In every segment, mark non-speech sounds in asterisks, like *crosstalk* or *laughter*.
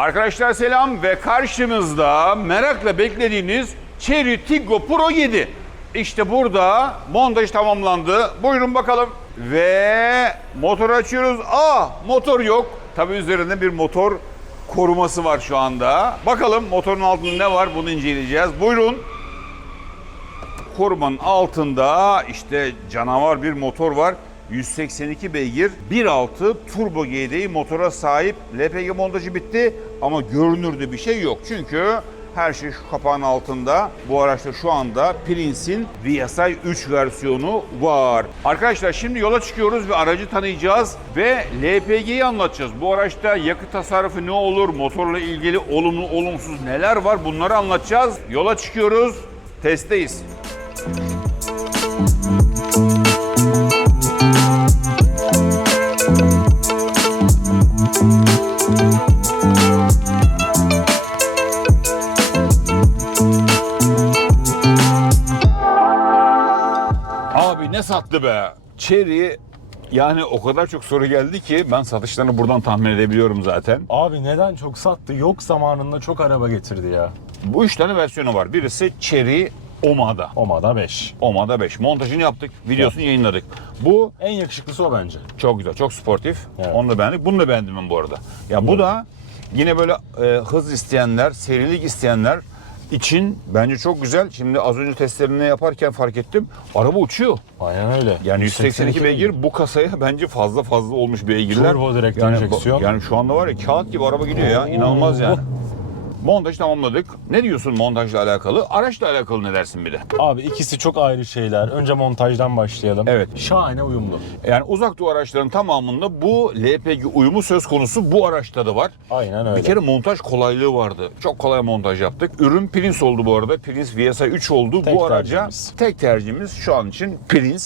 Arkadaşlar selam ve karşınızda merakla beklediğiniz Chery Tiggo Pro 7. İşte burada montaj tamamlandı. Buyurun bakalım. Ve motor açıyoruz. Aa motor yok. Tabii üzerinde bir motor koruması var şu anda. Bakalım motorun altında ne var bunu inceleyeceğiz. Buyurun. Korumanın altında işte canavar bir motor var. 182 beygir 1.6 turbo GDI motora sahip. LPG montajı bitti ama görünürde bir şey yok. Çünkü her şey şu kapağın altında. Bu araçta şu anda Prince'in VSI 3 versiyonu var. Arkadaşlar şimdi yola çıkıyoruz ve aracı tanıyacağız ve LPG'yi anlatacağız. Bu araçta yakıt tasarrufu ne olur, motorla ilgili olumlu olumsuz neler var bunları anlatacağız. Yola çıkıyoruz, testteyiz. Abi sattı be? Cherry yani o kadar çok soru geldi ki ben satışlarını buradan tahmin edebiliyorum zaten. Abi neden çok sattı? Yok zamanında çok araba getirdi ya. Bu üç tane versiyonu var. Birisi Cherry Oma'da. Oma'da 5. Oma'da 5. Montajını yaptık, videosunu yayınladık. Bu En yakışıklısı o bence. çok güzel, çok sportif. Evet. Onu da beğendik. Bunu da beğendim ben bu arada. Ya bu da yine böyle e, hız isteyenler, serilik isteyenler için bence çok güzel. Şimdi az önce testlerini yaparken fark ettim. Araba uçuyor. Aynen öyle. Yani 182 beygir bu kasaya bence fazla fazla olmuş beygirler. Turbo direkt yani, enjeksiyon. Yani şu anda var ya kağıt gibi araba gidiyor ya. İnanılmaz yani. Montaj tamamladık. Ne diyorsun montajla alakalı? Araçla alakalı ne dersin bir de? Abi ikisi çok ayrı şeyler. Önce montajdan başlayalım. Evet. Şahane uyumlu. Yani uzak doğu araçların tamamında bu LPG uyumu söz konusu bu araçta da var. Aynen öyle. Bir kere montaj kolaylığı vardı. Çok kolay montaj yaptık. Ürün Prince oldu bu arada. Prince VSI 3 oldu. Tek bu araca tercihimiz. tek tercihimiz şu an için Prince.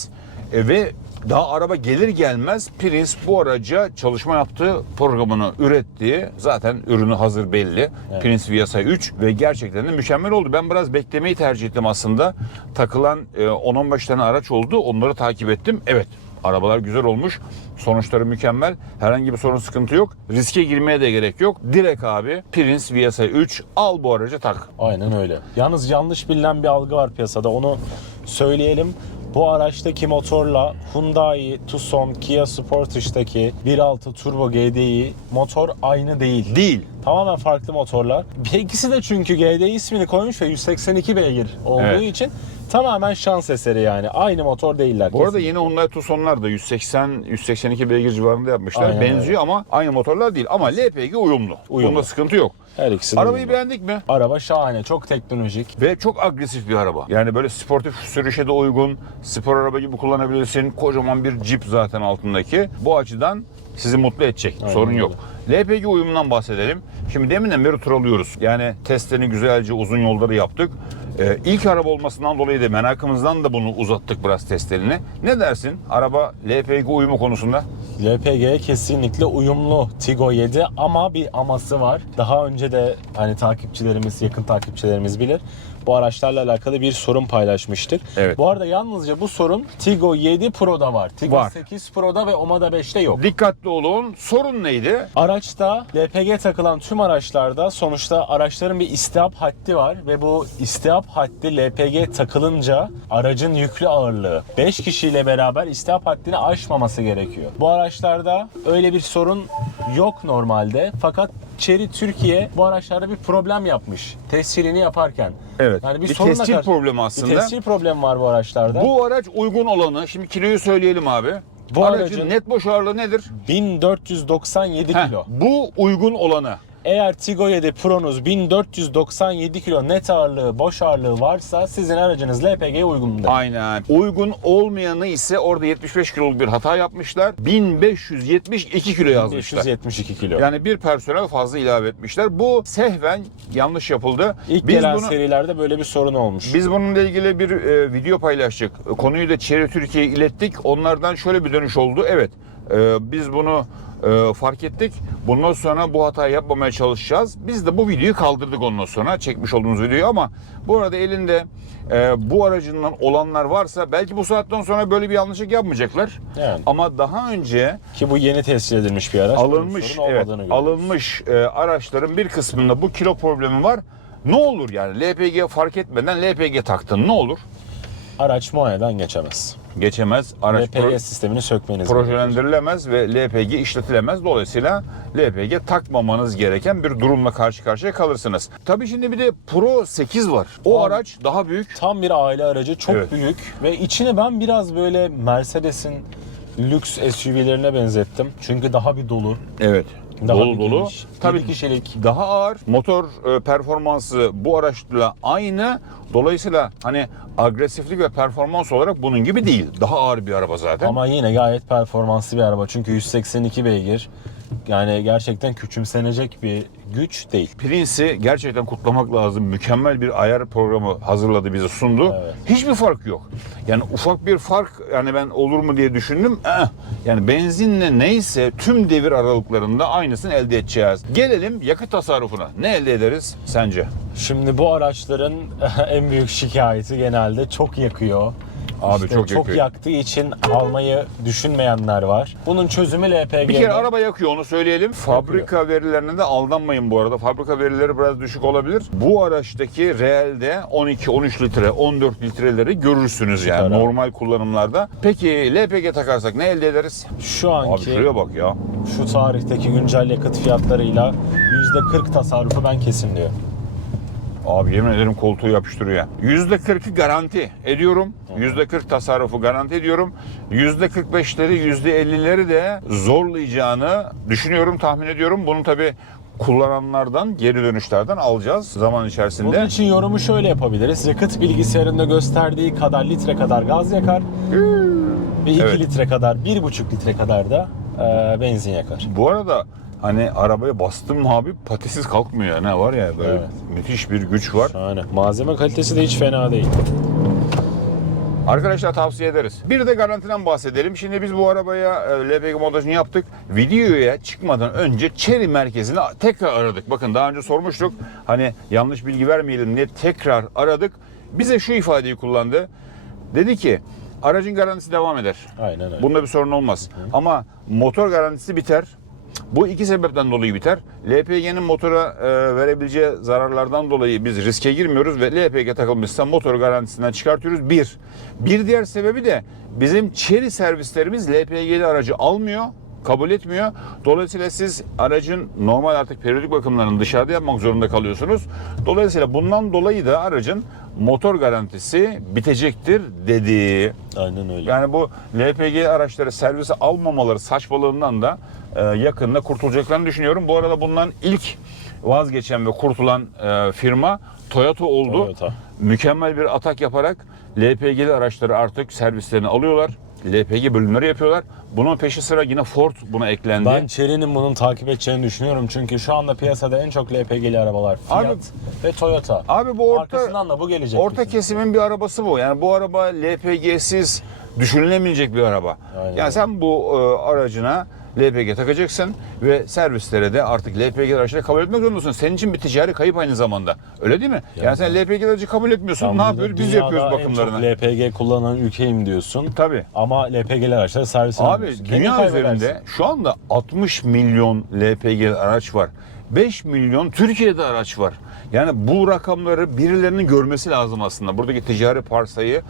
E, ve daha araba gelir gelmez Prince bu araca çalışma yaptığı programını üretti. Zaten ürünü hazır belli. Evet. Prince VSI 3 ve gerçekten de mükemmel oldu. Ben biraz beklemeyi tercih ettim aslında. Takılan e, 10-15 tane araç oldu. Onları takip ettim. Evet Arabalar güzel olmuş. Sonuçları mükemmel. Herhangi bir sorun sıkıntı yok. Riske girmeye de gerek yok. Direkt abi Prince VSI 3 al bu aracı tak. Aynen öyle. Yalnız yanlış bilinen bir algı var piyasada. Onu söyleyelim. Bu araçtaki motorla Hyundai Tucson, Kia Sportage'daki 1.6 turbo GDI motor aynı değil. Değil. Tamamen farklı motorlar. Bir ikisi de çünkü GDI ismini koymuş ve 182 beygir olduğu Evet. için tamamen şans eseri yani. Aynı motor değiller. Bu arada kesinlikle. yeni Hyundai Tucson'lar da 180-182 beygir civarında yapmışlar. Aynen Benziyor ama aynü motorlar değil. Ama LPG uyumlu. Uyumlu. Bunda sıkıntı yok. Her ikisi Arabayı uyumlu. beğendik mi? Araba şahane, çok teknolojik. Ve çok agresif bir araba. Yani böyle sportif sürüşe de uygun. Spor araba gibi kullanabilirsin. Kocaman bir Jeep zaten altındaki. Bu açıdan sizi mutlu edecek. Aynen Sorun öyle. yok. LPG uyumundan bahsedelim. Şimdi deminden beri tur alıyoruz. Yani testlerini güzelce uzun yolları yaptık. Ee, ilk araba olmasından dolayı da merakımızdan da bunu uzattık biraz testlerini. Ne dersin araba LPG uyumu konusunda? LPG'ye kesinlikle uyumlu Tigo 7 ama bir aması var. Daha önce de hani takipçilerimiz, yakın takipçilerimiz bilir. Bu araçlarla alakalı bir sorun paylaşmıştık. Evet. Bu arada yalnızca bu sorun Tigo 7 Pro'da var. Tigo Var. 8 Pro'da ve Omada 5'te yok. Dikkatli olun. Sorun neydi? Araçta LPG takılan tüm araçlarda sonuçta araçların bir istihap haddi var ve bu istihap haddi LPG takılınca aracın yüklü ağırlığı 5 kişiyle beraber istihap haddini aşmaması gerekiyor. Bu araçlarda öyle bir sorun yok normalde fakat Chery Türkiye bu araçlarda bir problem yapmış tescilini yaparken. Evet. Yani bir, Bir sorunla tescil karşı- problemi aslında. Bir tescil problemi var bu araçlarda. Bu araç uygun olanı, şimdi kiloyu söyleyelim abi. Bu Aracın aracın- net boş ağırlığı nedir? 1497 Heh, kilo. bu uygun olanı. Eğer Tigo 7 Pro'nuz 1497 kilo net ağırlığı, boş ağırlığı varsa sizin aracınız LPG'ye uygundur. Aynen. Uygun olmayanı ise orada 75 kiloluk bir hata yapmışlar. 1572 kilo yazmışlar. 572 kilo. Yani bir personel fazla ilave etmişler. Bu sehven yanlış yapıldı. İlk Biz gelen bunu serilerde böyle bir sorun olmuş. biz bununla ilgili bir e, video paylaştık. Konuyu da Cherry Türkiye'ye ilettik. Onlardan şöyle bir dönüş oldu. Evet. E, biz bunu e, fark ettik. Bundan sonra bu hatayı yapmamaya çalışacağız. Biz de bu videoyu kaldırdık ondan sonra çekmiş olduğumuz videoyu ama bu arada elinde e, bu aracından olanlar varsa belki bu saatten sonra böyle bir yanlışlık yapmayacaklar. Yani. Ama daha önce Ki bu yeni tescil edilmiş bir araç. Alınmış evet, görüyoruz. alınmış e, araçların bir kısmında bu kilo problemi var. Ne olur yani LPG fark etmeden LPG taktın ne olur? Araç muayeneden geçemez. Geçemez. Araç LPG pro- sistemini sökmeniz projelendirilemez ve LPG işletilemez. Dolayısıyla LPG takmamanız gereken bir durumla karşı karşıya kalırsınız. Tabii şimdi bir de Pro 8 var. O Abi- araç daha büyük. Tam bir aile aracı, çok Evet. büyük ve içine ben biraz böyle Mercedes'in lüks SUV'lerine benzettim. Çünkü daha bir dolu, Evet. Daha dolu dolu. geniş, Tabii kişilik. daha ağır. Motor e, performansı bu araçla aynı. Dolayısıyla hani agresiflik ve performans olarak bunun gibi değil. Daha ağır bir araba zaten. Ama yine gayet performanslı bir araba. Çünkü 182 beygir. Yani gerçekten küçümsenecek bir güç değil. Prince'i gerçekten kutlamak lazım. Mükemmel bir ayar programı hazırladı bize sundu. Evet. Hiçbir fark yok. Yani ufak bir fark yani ben olur mu diye düşündüm. Eh, yani benzinle neyse tüm devir aralıklarında aynısını elde edeceğiz. Gelelim yakıt tasarrufuna. Ne elde ederiz sence? Şimdi bu araçların *laughs* en büyük şikayeti genelde çok yakıyor. Abi İşte çok çok yakıyor. yaktığı için almayı düşünmeyenler var. Bunun çözümü LPG. Bir kere araba yakıyor onu söyleyelim. Fabrika verilerine de aldanmayın bu arada. Fabrika verileri biraz düşük olabilir. Bu araçtaki realde 12-13 litre, 14 litreleri görürsünüz yani Süper abi. normal kullanımlarda. Peki LPG takarsak ne elde ederiz? Şu Abi anki şuraya bak ya. şu tarihteki güncel yakıt fiyatlarıyla %40 tasarrufu ben kesin diyor. Abi yemin ederim koltuğu yapıştırıyor. %40'ı garanti ediyorum. %40 tasarrufu garanti ediyorum. %45'leri, %50'leri de zorlayacağını düşünüyorum, tahmin ediyorum. Bunu tabii kullananlardan, geri dönüşlerden alacağız zaman içerisinde. Bunun için yorumu şöyle yapabiliriz. Yakıt bilgisayarında gösterdiği kadar litre kadar gaz yakar. Ve 2 Evet. litre kadar, 1,5 litre kadar da e, benzin yakar. Bu arada hani arabaya bastım abi patatesiz kalkmıyor. Ne var ya böyle Evet. müthiş bir güç var. Şahane. Malzeme kalitesi de hiç fena değil. Arkadaşlar tavsiye ederiz. Bir de garantiden bahsedelim. Şimdi biz bu arabaya e, LPG montajını yaptık. Videoya çıkmadan önce Chery merkezini tekrar aradık. Bakın daha önce sormuştuk. Hani yanlış bilgi vermeyelim diye tekrar aradık. Bize şu ifadeyi kullandı. Dedi ki aracın garantisi devam eder. Aynen öyle. Bunda bir sorun olmaz. Ama motor garantisi biter. Bu iki sebepten dolayı biter. LPG'nin motora e, verebileceği zararlardan dolayı biz riske girmiyoruz ve LPG takılmışsa motor garantisinden çıkartıyoruz. Bir. Bir diğer sebebi de bizim Chery servislerimiz LPG'li aracı almıyor kabul etmiyor. Dolayısıyla siz aracın normal artık periyodik bakımlarını dışarıda yapmak zorunda kalıyorsunuz. Dolayısıyla bundan dolayı da aracın motor garantisi bitecektir dedi. Aynen öyle. Yani bu LPG araçları servise almamaları saçmalığından da yakında kurtulacaklarını düşünüyorum. Bu arada bundan ilk vazgeçen ve kurtulan e, firma Toyota oldu. Toyota. Mükemmel bir atak yaparak LPG'li araçları artık servislerini alıyorlar. LPG bölümleri yapıyorlar. Bunun peşi sıra yine Ford buna eklendi. Ben Chery'nin bunun takip edeceğini düşünüyorum. Çünkü şu anda piyasada en çok LPG'li arabalar Fiat Abi- ve Toyota. Abi bu orta Arkasından da bu gelecek. orta kesin. kesimin bir arabası bu. Yani bu araba LPG'siz düşünülemeyecek bir araba. Aynen. Yani sen bu e, aracına LPG takacaksın ve servislere de artık LPG araçları kabul etmek zorundasın. Senin için bir ticari kayıp aynı zamanda. Öyle değil mi? Yani, sen LPG aracı kabul etmiyorsun. Ne yapıyoruz? Biz yapıyoruz En bakımlarını. çok LPG kullanan ülkeyim diyorsun. Tabii. Ama LPG'li araçları servis Abi dünya üzerinde şu anda 60 milyon LPG araç var. 5 milyon Türkiye'de araç var. Yani bu rakamları birilerinin görmesi lazım aslında. Buradaki ticari parsayı,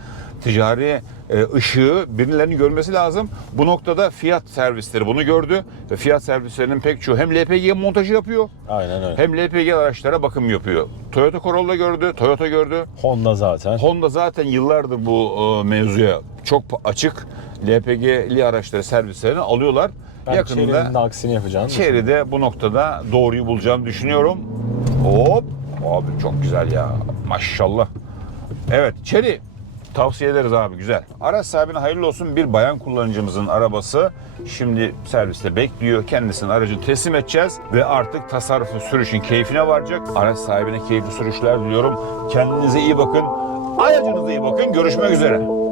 ticari e, ışığı birilerinin görmesi lazım. Bu noktada fiyat servisleri bunu gördü ve fiyat servislerinin pek çoğu hem LPG montajı yapıyor Aynen öyle. hem LPG araçlara bakım yapıyor. Toyota Corolla gördü, Toyota gördü. Honda zaten. Honda zaten yıllardır bu e, mevzuya çok açık. LPG'li araçları servislerini alıyorlar. ben Yakında aksini yapacağını düşünüyorum. Chery de bu noktada doğruyu bulacağını düşünüyorum. Hop! Abi çok güzel ya. Maşallah. Evet Chery tavsiye ederiz abi güzel. Araç sahibine hayırlı olsun bir bayan kullanıcımızın arabası şimdi serviste bekliyor. Kendisinin aracını teslim edeceğiz ve artık tasarruflu sürüşün keyfine varacak. Araç sahibine keyifli sürüşler diliyorum. Kendinize iyi bakın. Aracınıza iyi bakın. Görüşmek üzere.